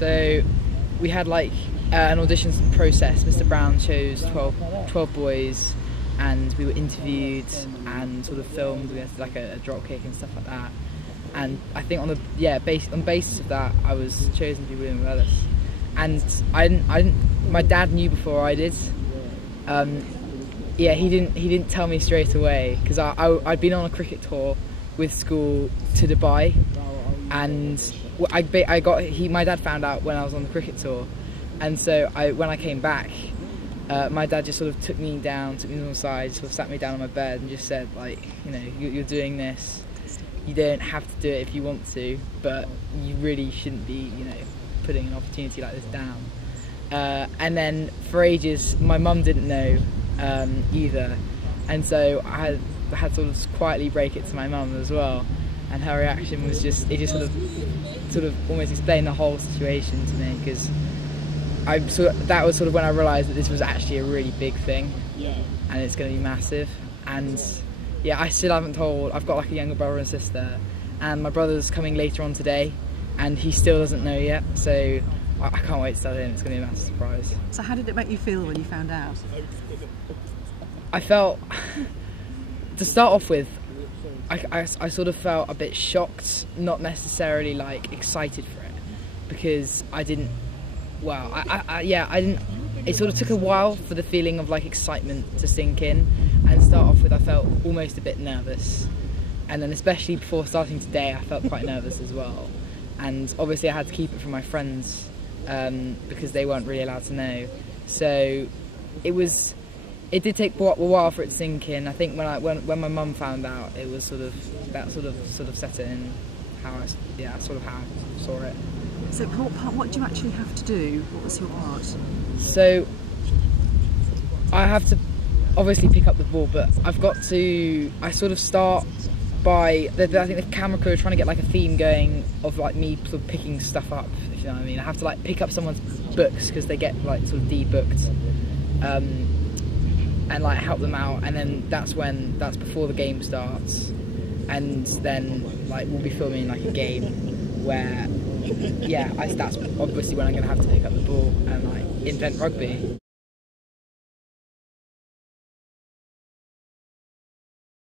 So we had like an audition process. Mr. Brown chose 12 boys, and we were interviewed and sort of filmed. We had like a drop kick and stuff like that. And I think on the basis of that, I was chosen to be William Webb Ellis. And I didn't. My dad knew before I did. He didn't tell me straight away, because I'd been on a cricket tour with school to Dubai, and my dad found out when I was on the cricket tour, and so when I came back, my dad just sort of took me on the side, sort of sat me down on my bed and just said, like, you know, you're doing this. You don't have to do it if you want to, but you really shouldn't be, you know, putting an opportunity like this down. And then for ages, my mum didn't know either, and so I had sort of quietly break it to my mum as well, and her reaction was just sort of almost explained the whole situation to me, because that was sort of when I realised that this was actually a really big thing, and it's going to be massive. And yeah, I still haven't told. I've got like a younger brother and sister, and my brother's coming later on today, and he still doesn't know yet, so I can't wait to tell him. It's going to be a massive surprise. So how did it make you feel when you found out? I felt, to start off with, I sort of felt a bit shocked, not necessarily like excited for it, because I didn't. Well, I didn't. It sort of took a while for the feeling of like excitement to sink in, and to start off with, I felt almost a bit nervous, and then especially before starting today, I felt quite nervous as well. And obviously, I had to keep it from my friends because they weren't really allowed to know. So it did take a while for it to sink in. I think when my mum found out, it was sort of set it in how I saw it. So what do you actually have to do? What was your part? So I have to obviously pick up the ball, but I sort of start by, I think the camera crew are trying to get like a theme going of like me sort of picking stuff up, if you know what I mean. I have to like pick up someone's books, because they get like sort of debooked, and like help them out, and then that's before the game starts, and then like we'll be filming like a game where that's obviously when I'm going to have to pick up the ball and like invent rugby.